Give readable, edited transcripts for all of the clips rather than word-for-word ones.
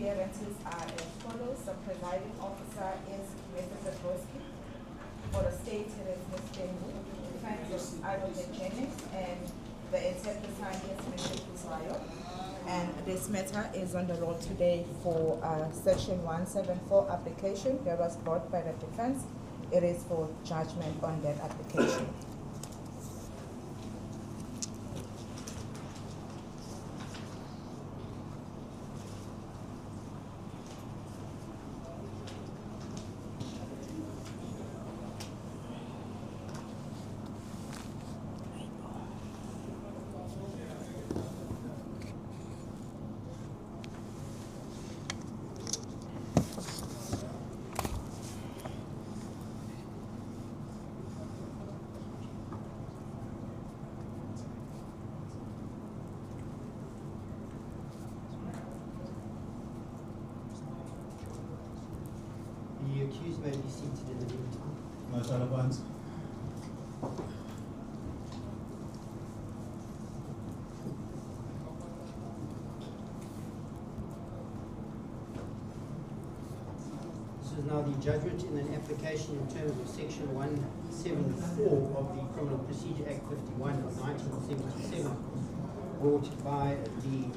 appearances are as follows. The presiding officer is Mr. Zabrowski. For the state, it is Mr. Wu. Defense is Advocate Jennings, and the interpreter is Mr. Kusayo. And this matter is on the roll today for Section 174 application that was brought by the defense. It is for judgment on that application. The accused may be seated in the meantime. Marshal Abans. This is now the judgment in an application in terms of Section 174 of the Criminal Procedure Act 51 of 1977, brought by the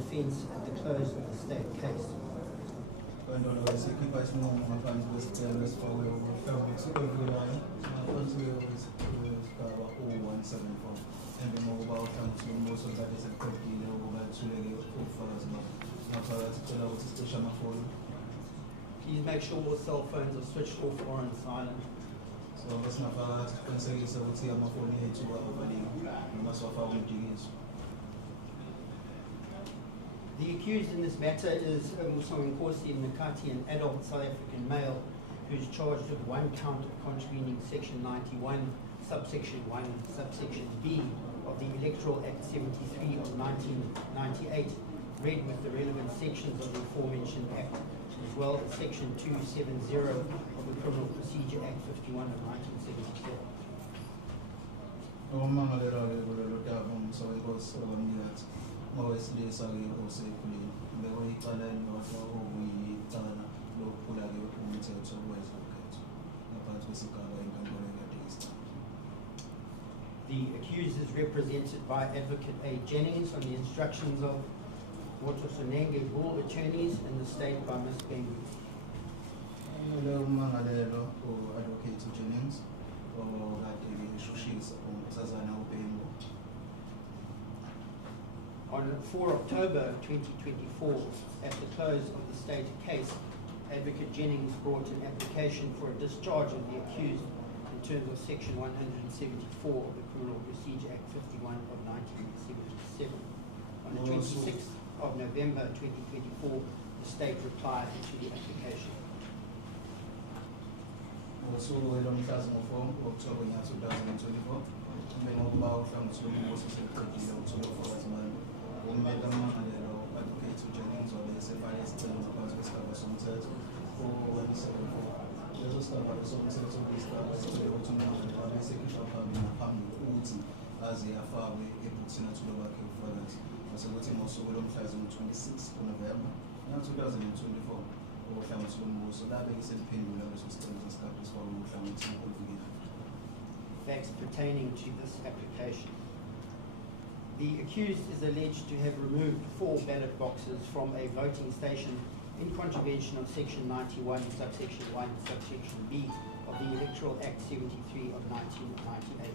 defense at the close of the state case. Please make sure all cell phones are switched off or on silent. The accused in this matter is Msawenkosi Mnikathi, an adult South African male who is charged with one count of contravening Section 91, subsection 1, subsection B of the Electoral Act 73 of 1998, read with the relevant sections of the aforementioned Act, as well as Section 270 of the Criminal Procedure Act 51 of 1977. The accused is represented by Advocate A. Jennings on the instructions of Sonenge Bull attorneys and the state by Ms. Bengu. Advocate Jennings. On 4 October 2024, at the close of the state case, Advocate Jennings brought an application for a discharge of the accused in terms of Section 174 of the Criminal Procedure Act 51 of 1977. On the 26th of November 2024, the state replied to the application. Also, we don't have October 2024. Facts pertaining to this application. The accused is alleged to have removed 4 ballot boxes from a voting station in contravention of Section 91, subsection 1, subsection B of the Electoral Act 73 of 1998.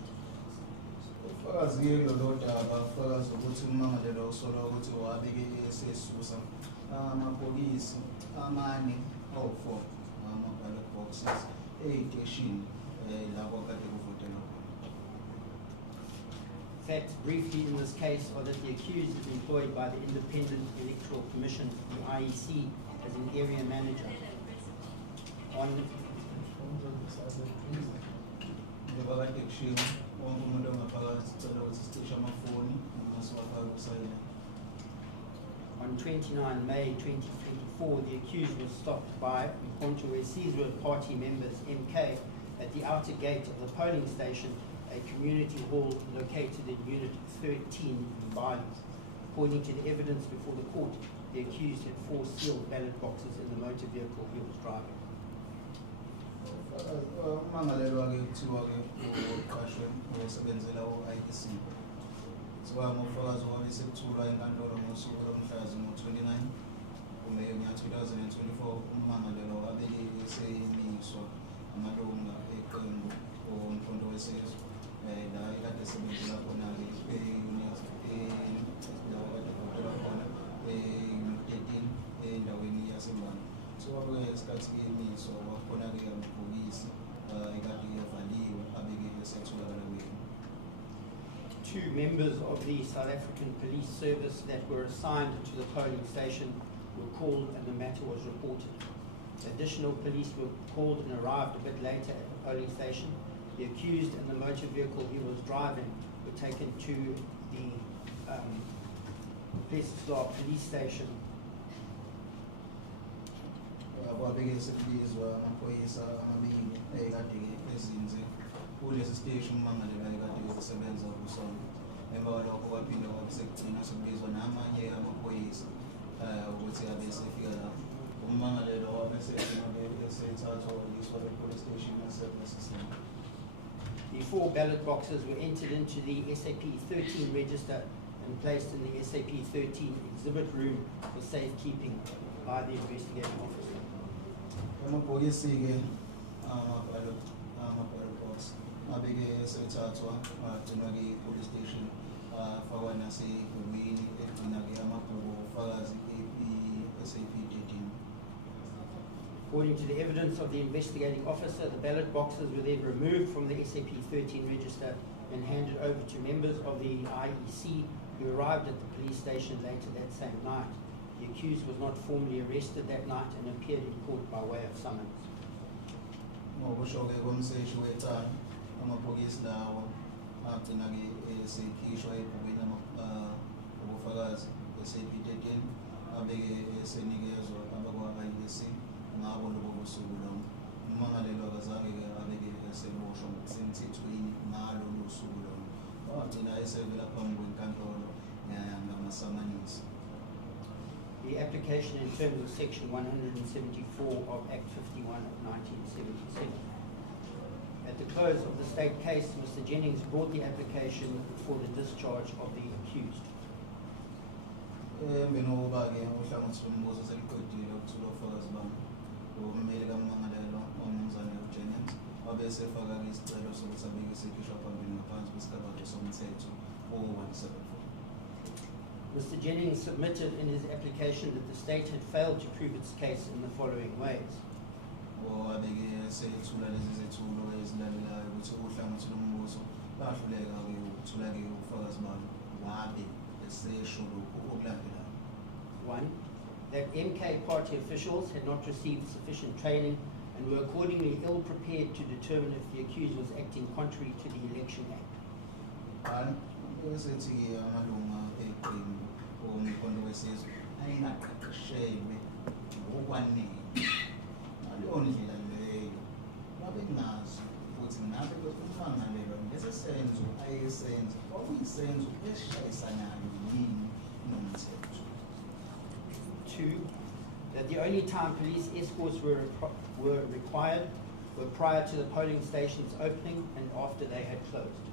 Facts briefly in this case are that the accused is employed by the Independent Electoral Commission, the IEC, as an area manager. On On 29 May 2024, the accused was stopped by Mnikathi party members MK at the outer gate of the polling station, a community hall located in Unit 13 in Bali. According to the evidence before the court, the accused had 4 sealed ballot boxes in the motor vehicle he was driving. Umangalelwa-ke kuthiwa-ke uqashwe osebenzela u-IEC. Kuthiwa ngofakazi owabe sekuthulwa enkantolo ngosuku lomhla zingo-29 kuMeyi ngonyaka 2024, ummangalelwa wabeke eseyimiswa amalunga eqembu omkhonto wesizwe la ekade esebenzela khona-ke endawo kade evotelwa khona e-Unit 13 endaweni yaseMbana. So wabeke isikhathi emiswa wakhona-ke amabhokisi ekade evaliwe abeke esetholakala kwena. 2 members of the South African Police Service that were assigned to the polling station were called and the matter was reported. Additional police were called and arrived a bit later at the polling station. The accused and the motor vehicle he was driving were taken to the Pietermaritzburg police station. Kwabeke sekubizwa amaphoyisa amabili ekade ezinze kulesi station ummangalelwa ekade ezisebenza kusona. Emva kwalokho kwaphinde kwabe sekugcina sekubizwa namanye amaphoyisa ukuthi abe esefika lapho. Ummangalelwa wabe esethathwa wayiswa e-police station yase-Pietermaritzburg. The 4 ballot boxes were entered into the SAP 13 register and placed in the SAP 13 exhibit room for safekeeping by the investigating officer. Amabhokisi-ke amaballot box abeke esethathwa agcinwa-ke e-police station afakwa nasegwemini egcina-ke amabhuku ofakazi e-SAP 13. According to the evidence of the investigating officer, the ballot boxes were then removed from the SAP 13 register and handed over to members of the IEC who arrived at the police station later that same night. The accused was not formally arrested that night and appeared in court by way of summons. Ngokusho-ke komseshi wecala, amabhokisi lawo agcina-ke esekhishwa ebhukwini ubufakazi e-SAP 13 abeke esenikezwa abakwa-IEC ngabo lobo busuku lonke. Ummangalelwa akazange-ke abeke eseboshwa ngokusemthethweni ngalolu suku lonke. Wagcina esevela phambi kwenkantolo ngamasamanisi. The application in terms of Section 174 of Act 51 of 1977. At the close of the state case, Mr. Jennings brought the application for the discharge of the accused. Benoba-ke uhlangothi lombuso seliqedile ukuthula ubufakazi bami. Ummeli kammangalelwa uMnumzane Adjournment wabe esefaka-ke isicelo sokuthi abeke isekhishwa phambili ngaphansi kwesigaba somthetho o-174. Mr. Jennings submitted in his application that the state had failed to prove its case in the following ways. Wabeke esethula lezi zethulo ezilandelayo ukuthi uhlangothi lombuso lahluleka-ke ukuthula-ke ubufakazi balo wabe esesho lokhu okulandelayo. 1. That MK party officials had not received sufficient training and were accordingly ill prepared to determine if the accused was acting contrary to the Election Act. Sethi-ke amalunga eqembu omkhonto wesizwe ayengaqeqeshelwe ngokwanele. Ngaleyo ndlela leyo babengazi ukuthi ngabe ummangalelwa lesi senzo ayesenza kwakuyisenzo esishayisanayo yini nomthetho. 2. That the only time police escorts were required were prior to the polling stations opening and after they had closed.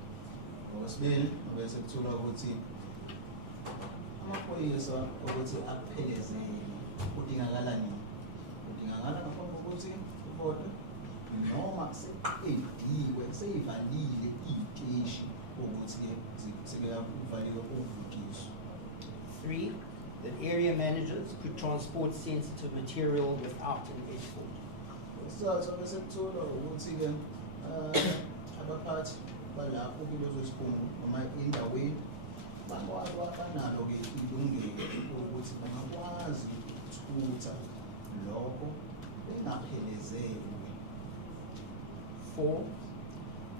Okwesibili, bese kuthola ukuthi amaphoyisa ukuthi aphelezele kudingakala nini. Kudingakala ngaphambi kokuthi ivotwe noma seqediwe seyivalile iy'teshi ukuthi-ke sekuyavaliwe uvotiso. 3. That area managers could transport sensitive material without an escort. Isizathu bese kuthola ukuthi-ke abaphathi balapho kulezo sikhungo noma endaweni banalo-ke ilungelo ukuthi bangakwazi ukuthutha lokho bengaphelezeli. 4.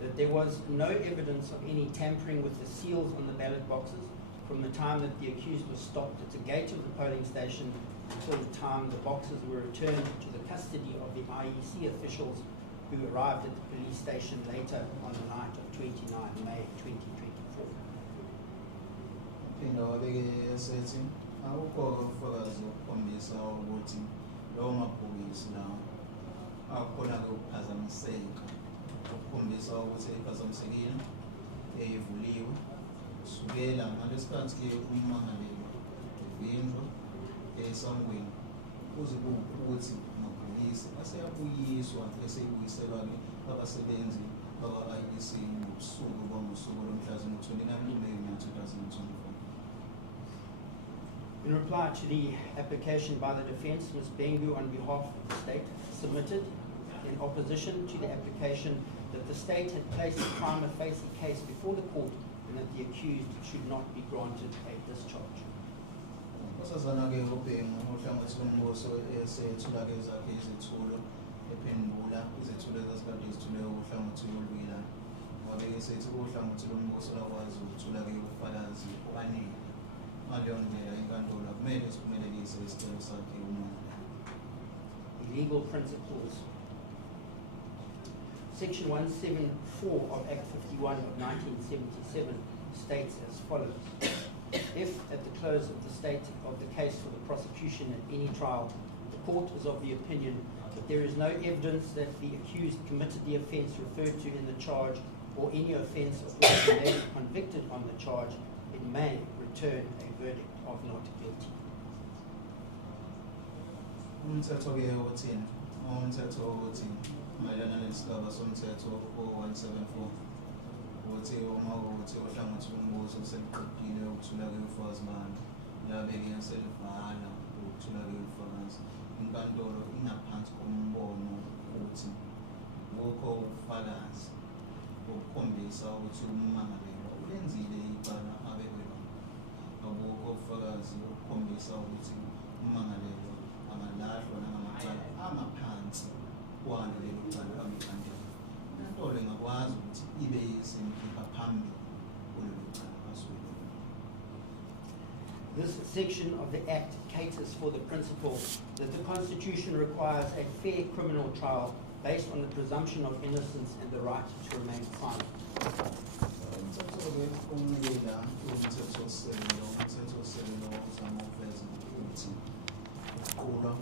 That there was no evidence of any tampering with the seals on the ballot boxes from the time that the accused was stopped at the gate of the polling station until the time the boxes were returned to the custody of the IEC officials who arrived at the police station later on the night of 29 May 2024. phinda wabeke esethi awukho ubufakazi obukhombisa ukuthi lawo mabhokisi lawo akhona-ke ukuphazamiseka okukhombisa ukuthi ephazamisekile evuliwe sukela ngalesikhathi-ke ummangalelwa evinjwa esangweni kuze kuwukuthi amabhokisi aseyabuyiswa eseyibuyiselwa-ke abasebenzi bakwa-IEC ngobusuku bangosuku lomhla zino-29 Meyi 2024. In reply to the application by the defence, Ms. Bengu, on behalf of the state, submitted in opposition to the application that the state had placed a prima facie case before the court and that the accused should not be granted a discharge. Sasana-ke ubhengu ohlangothi lombuso esethula-ke zakhe izethulo ephendula izethulo ezasikade zithuleyo uhlangothi olwila wabeke sethi uhlangothi lombuso lakwazi ukuthula-ke ubufakazi obaningi ngaleyo ndlela inkantolo kumele siphumelelise isicelo sakhe ummangalelwa. Legal principles. Section 174 of Act 51 of 1977 states as follows. If, at the close of the case for the prosecution at any trial, the court is of the opinion that there is no evidence that the accused committed the offence referred to in the charge or any offence of which he may be convicted on the charge, it may return a verdict of not guilty. Umthetho-ke uthini? Umthetho uthi mayelana nesigaba somthetho o-174 uthi uma ukuthi uhlangothi lombuso seliqedile ukuthula-ke ubufakazi balo labeke yaselivala ukuthula-ke ubufakazi, inkantolo ingaphansi kombono ukuthi lokho ubufakazi obukhombisa ukuthi ummangalelwa ulenzile icala abekwe lona, abukho ubufakazi obukhombisa ukuthi ummangalelwa angalahlwa nangamacala angaphansi kwalo lelo cala abeqanjela. Inkantolo ingakwazi ukuthi ibe isemkhipha phambili kulelo cala asuke. This section of the Act caters for the principle that the Constitution requires a fair criminal trial based on the presumption of innocence and the right to remain silent. Umthetho-ke unikela umthetho-sisekelo uzama ukuveza ukuthi ukuqulwa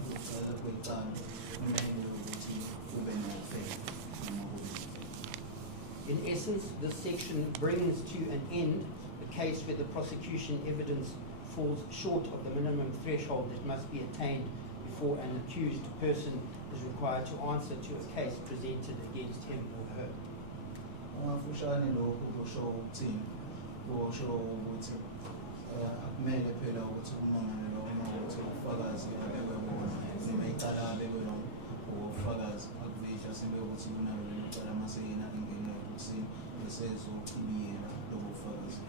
kwecala kumele ukuthi kube nofelo noma kube. In essence, this section brings to an end the case where the prosecution evidence falls short of the minimum threshold that must be attained before an accused person is required to answer to a case presented against him or her. Ungafushane lokhu kusho ukuthini? Kusho ukuthi akumele phela ukuthi ummangalelwa uma ukuthi ubufakazi abekwe bona noma icala abekwe lona ubufakazi akuvihla sebe ukuthi kunalo lelo cala mase yena ingene ukuthi besezochibiyela lobo bufakazi.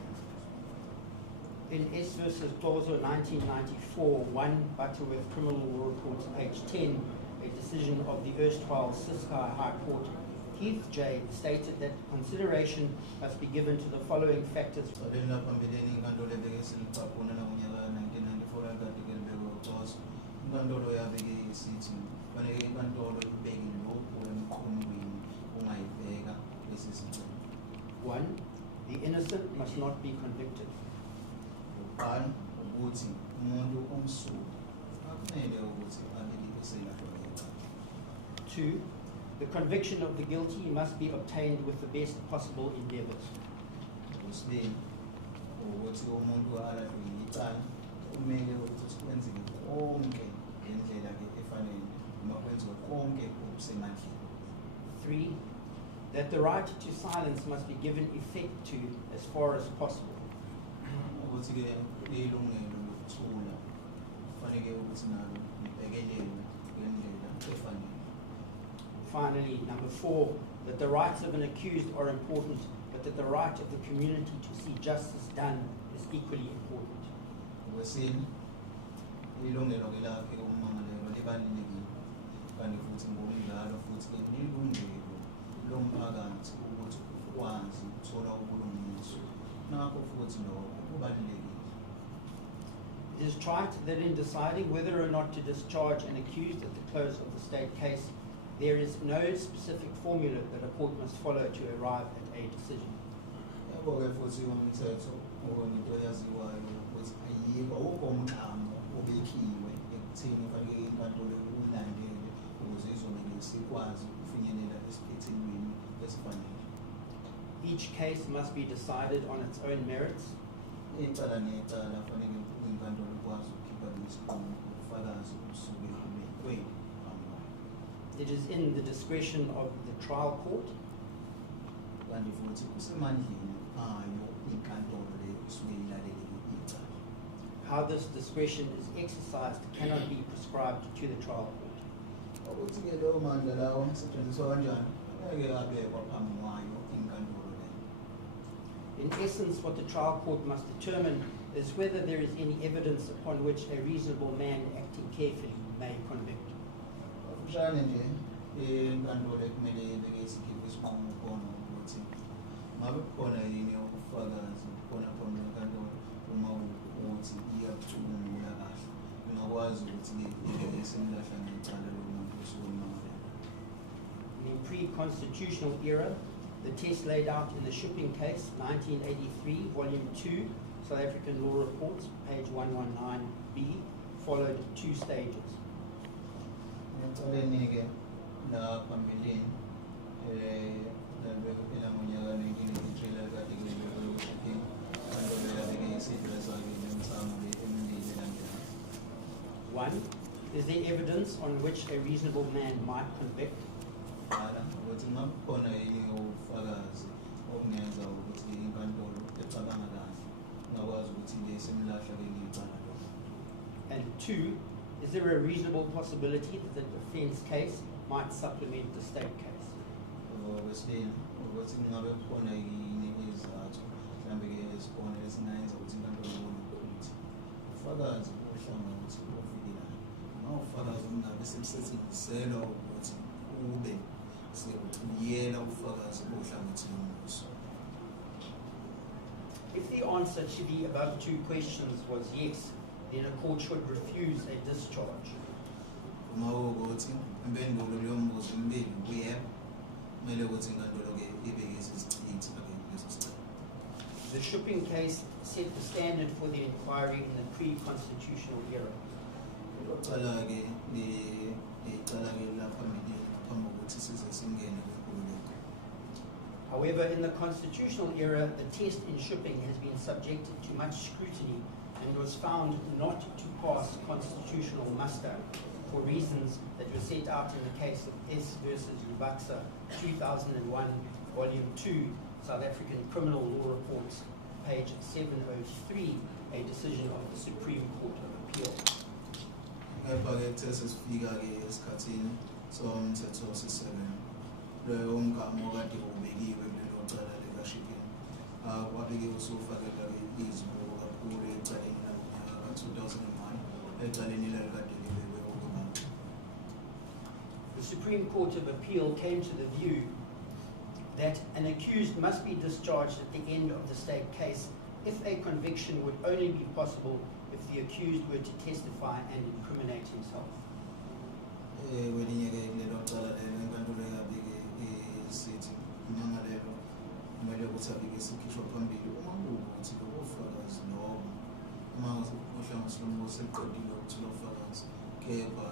In S versus Clauso 1994, 1 Butterworth Criminal Law Reports, page 10, a decision of the erstwhile Siskai High Court, Heath J. stated that consideration must be given to the following factors. One, the innocent must not be convicted. Two, the conviction of the guilty must be obtained with the best possible endeavors. Three, that the right to silence must be given effect to as far as possible. Finally, number 4, that the rights of an accused are important, but that the right of the community to see justice done is equally important. It is trite that in deciding whether or not to discharge an accused at the close of the state case, there is no specific formula that a court must follow to arrive at a decision. into eyaziwayo ukuthi ayikho awukho umthamo obekiwe ekutheni kufanele inkantolo ulandele ukuze izomele sikwazi ukufinyelela esiphethelweni esifanele. Each case must be decided on its own merits. Icala necala fanele inkantolo ikwazi ukukhipha isiqumo ubufakazi obusuke bubekwe. It is in the discretion of the trial court Kanti futhi kusemandleni ayo inkantolo le isuke ilalele icala. how this discretion is exercised cannot be prescribed to the trial court. Ukuthi ke leyo mandla lawo asetshenziswa kanjani angeke abekwa phambi kwayo inkantolo le. In essence, what the trial court must determine is whether there is any evidence upon which a reasonable man acting carefully may convict. Kafushane nje inkantolo ekumele ibeke isikhipho isiqumo khona ukuthi ngabe kukhona yini ubufakazi khona khona inkantolo uma ukuthi iyacubungula kahle ingakwazi ukuthi ibeke isimlahla ngecala lomuntu osuke elimangele. In the pre-constitutional era, the test laid out in the shipping case, 1983, volume 2, South African Law Reports, page 119B, followed two stages. Ecaleni ke la phambilini ngonyaka 1983 lakade kulelo shipping inkantolo yabeke isidlo sakhe nemithamo le emibili elandelayo. 1. Is there evidence on which a reasonable man might convict? Qala ukuthi ngakukhona yini ubufakazi okungenza ukuthi inkantolo ecabanga kahle ingakwazi ukuthi le simlahla ke ngicala lo. And 2. Is there a reasonable possibility that the defense case might supplement the state case? Okwesibili ukuthi ngabe kukhona yini izathu mhlambe ke esikhona esingayenza ukuthi inkantolo ibone ukuthi ubufakazi bohlangothi ofikelayo nawufakazi ongabe semsetshenzisela ukuthi ube sekuyela ubufakazi bohlangothi lombuso. If the answer to the above two questions was yes, then a court should refuse a discharge. Uma ukuthi impendulo leyo mbuzo imibili kuyebo kumele ukuthi inkantolo ke ibeke isicikithi leso sicelo. The shipping case set the standard for the inquiry in the pre-constitutional era. Oqala ke icala ke lapha phambili ngaphambi kokuthi size singene kwenkululeko. However, in the constitutional era, the test in shipping has been subjected to much scrutiny and was found not to pass constitutional muster for reasons that were set out in the case of S versus Lubaksa, 2001, volume 2, South African Criminal Law Reports, page 703, a decision of the Supreme Court of Appeal. Kepha ke sesifika ke esikhathini somthetho osisekelo loyo umgamo kade ubekiwe kulelo cala lika-shipping kwabeke usufakela ke izibuko kakhulu ecaleni langonyaka ka-2001 ecaleni lalikade libekwe ukubamba. The Supreme Court of Appeal came to the view that an accused must be discharged at the end of the state case if a conviction would only be possible if the accused were to testify and incriminate himself. Kwelinye ke kulelo cala lelo inkantolo yabike isithi imangalelo kumele ukuthi abike isikhishwa phambili uma kuwukuthi lobo bufakazi lobo uma uhlangothi lombuso eliqedile ukuthola ubufakazi kepha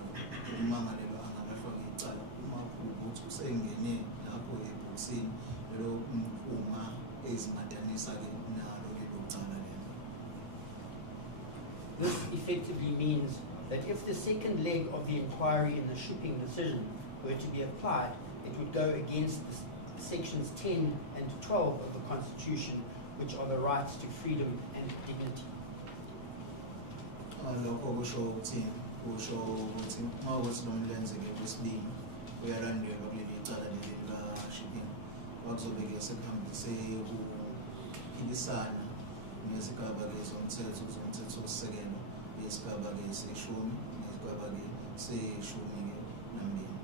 umangalelo angalahlwa ngecala uma kuwukuthi usengene lapho ebhokisini lelo uma ezimadanisa ke nalo lelo cala lelo. This effectively means that if the second leg of the inquiry in the shipping decision were to be applied, it would go against the sections 10 and 12 of the Constitution, which are the rights to freedom and dignity. Lokho kusho ukuthi uma ukuthi nomlenze ke kwesibili uyalandelwa kuleli cala leli lika-shipping wakuzobeke sekuhambise ukuphikisana nezigaba ke zomthetho osisekelo yesigaba ke seshumi nesigaba ke seshumi ke nambili.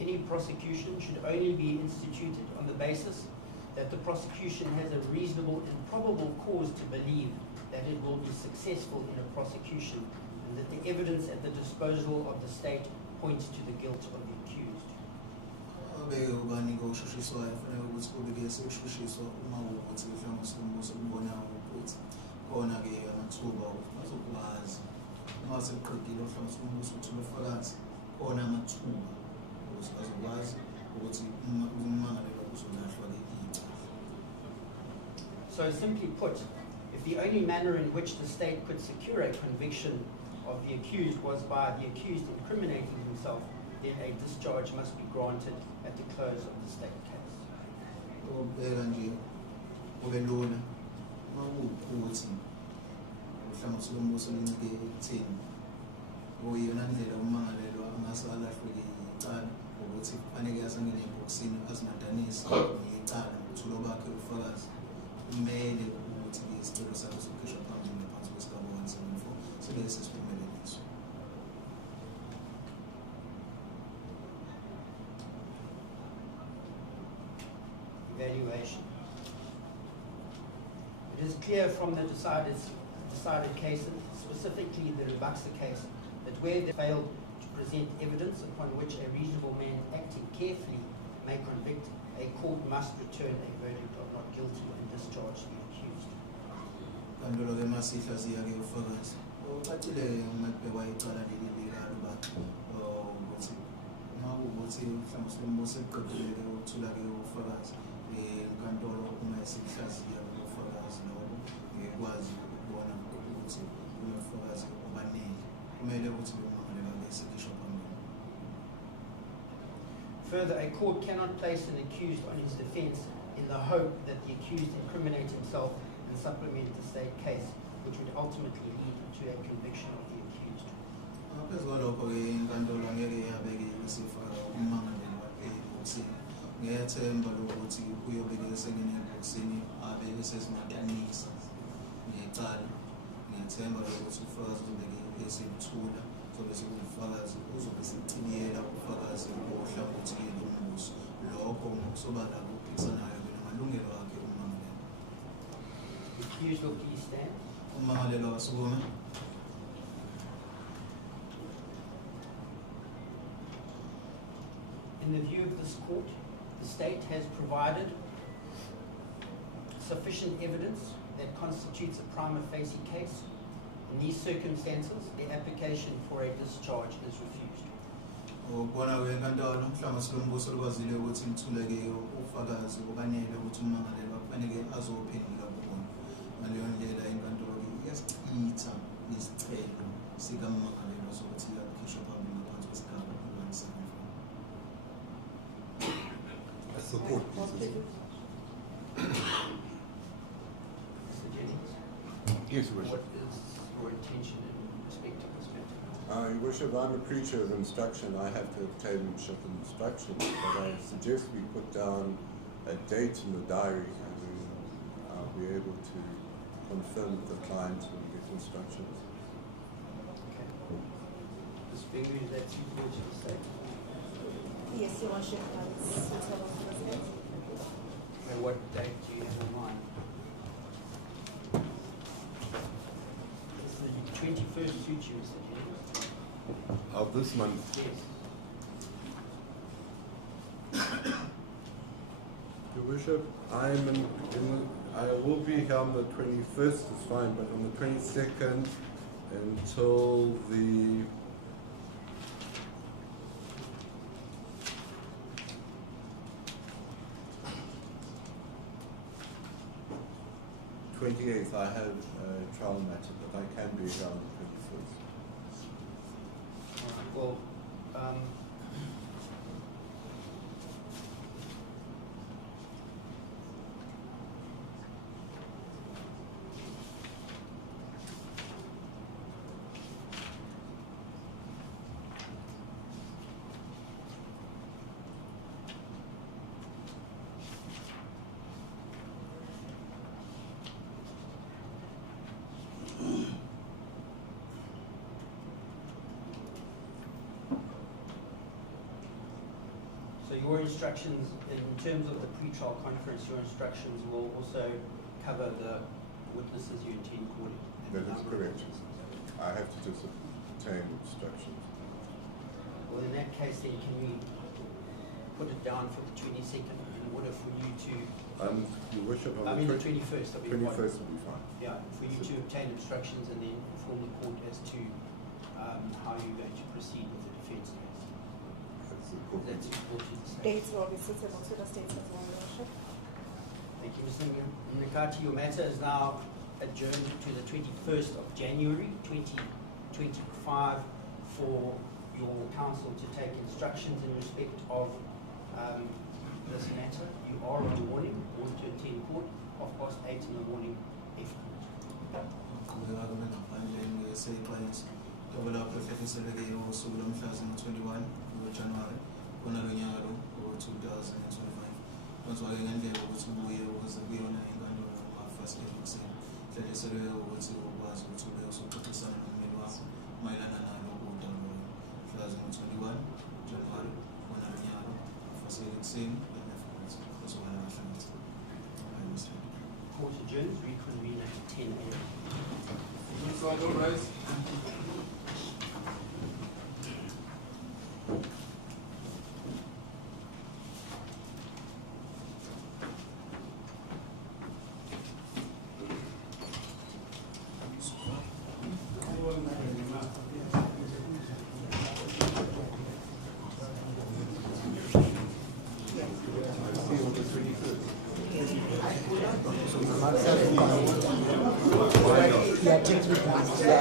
Any prosecution should only be instituted on the basis that the prosecution has a reasonable and probable cause to believe that it will be successful in a prosecution and that the evidence at the disposal of the state points to the guilt of the accused. Abeke ubani ngokushushiswayo fanele ukuthi kubeke sekushushiswa uma ukuthi uhlangothi lombuso kubona khona-ke amathuba azokwazi uma sekuqedile mhlawumbe umbuso uthole ubufakazi khona amathuba ukuthi azokwazi ukuthi ummangalelwa uzolahlwa-ke icala. So simply put, if the only manner in which the state could secure a conviction of the accused was by the accused incriminating himself, then a discharge must be granted at the close of the state case. Ukubheka nje kube lula uma kuwukuthi uhlangothi lombuso lincike ekutheni oyiyona ndlela ummangalelwa angase alahlwe-ke icala ukuthi kufanele asangene ebhokisini azimadanise ngecala ukuthulo bakhe ubufakazi kumele ukuthi-ke isicelo sakhe sokukhishwa phambili ngaphansi kwesigaba 174 sibe sesiphumeleliso. Evaluation. It is clear from the decided cases, specifically the Rubaksa case, that where they failed to present evidence upon which a reasonable man acting carefully may convict, a court must return a verdict of not guilty and discharge the accused. Kandolo-ke masihlaziya-ke ufakazi ucacile-ke umabhekwa icala leli likaluba ukuthi uma kuwukuthi mhlawumbe silombuso eliqedile-ke ukuthula-ke ufakazi inkantolo uma isihlaziya-ke ufakazi lobo ikwazi ukubona ukuthi unobufakazi obanele kumele ukuthi ummangalelwa esekhishwa phambili. Further, a court cannot place an accused on his defense in the hope that the accused incriminate himself and supplement the state case, which would ultimately lead to a conviction of the accused. Ngaphezu kwalokho-ke inkantolo angeke yabeke isifaka ummangalelwa ebhokisini. Ngiyethemba lokuthi uyobeke esengene ebhokisini abe esezimadanisa ngecala. Ngiyethemba lokuthi ufakazi uzobeke esebuthula zobe sekubufakazi uzobe sekuchibiyela ubufakazi ohlangothi-ke lombuso. Lokho ngokusobala kuphikisanayo namalungelo akhe ummangalelwa. The accused will please stand. Ummangalelwa wasukume. In the view of this court, the state has provided sufficient evidence that constitutes a prima facie case. In these circumstances, the application for a discharge is refused. Ukubona kwenkantolo mhlawumbe silombuso likwazile ukuthi lithule-ke ufakazi obanele ukuthi ummangalelwa kufanele azophendula kubona. Ngaleyo ndlela inkantolo iyasichitha isicelo sikammangalelwa sokuthi akhishwe phambili ngaphansi kwesigaba 174. Support, please. Mr. Jennings, Yes, Your Worship. what is your intention in respect to this matter? Your Worship, I'm a preacher of instruction. I have to obtain Bishop instruction, but I suggest we put down a date in the diary and I'll be able to confirm with the client when we get instructions. Okay. Ms. Bingu, is that suitable to the state? Yes, Your Worship, that's suitable for the state. Okay, what date do you have in mind? Is the 21st suit you, Mr. Jennings? Of this month? Yes. Your Worship, I will be here on the 21st, is fine, but on the 22nd until the 28th, I have a trial matter, but I can be here on the 21st. All right, well, so your instructions, in terms of the pre-trial conference, your instructions will also cover the witnesses you intend calling. That is correct. I have to just obtain instructions. Well, in that case, then can we put it down for the 22nd in order for you to, Your Worship, on I mean the the 21st, I beg your pardon. 21st will be fine. Yeah, for you to obtain instructions and then inform the court as to how you're going to proceed with the defense case. That's important. That's important to say. Dates will be suitable to the states as well, Your Worship. Thank you, Mr. Mnikathi. Your matter is now adjourned to the 21st of January 2025 for your counsel to take instructions in respect of this matter. You are on warning, warned to attend court, 8:30 in the morning, if Argument ngaphandle say clients kabela prefetiseleke usuku lomhla zinga-21 January kunalo nyaka lo 2025 kwenziwa-ke ngendlela ukuthi ubuye ukuze kuyona inkantolo ngama-first ekuseni hleliselwe ukuthi ukwazi ukuthi ube usuxoxisana nommeli wakho mayelana nalo udaba mhla zinga-21 January kunalo nyaka lo first ekuseni kuzokwana kahlanganisa. court adjourns, reconvene at 10 a.m. Yeah, take me back.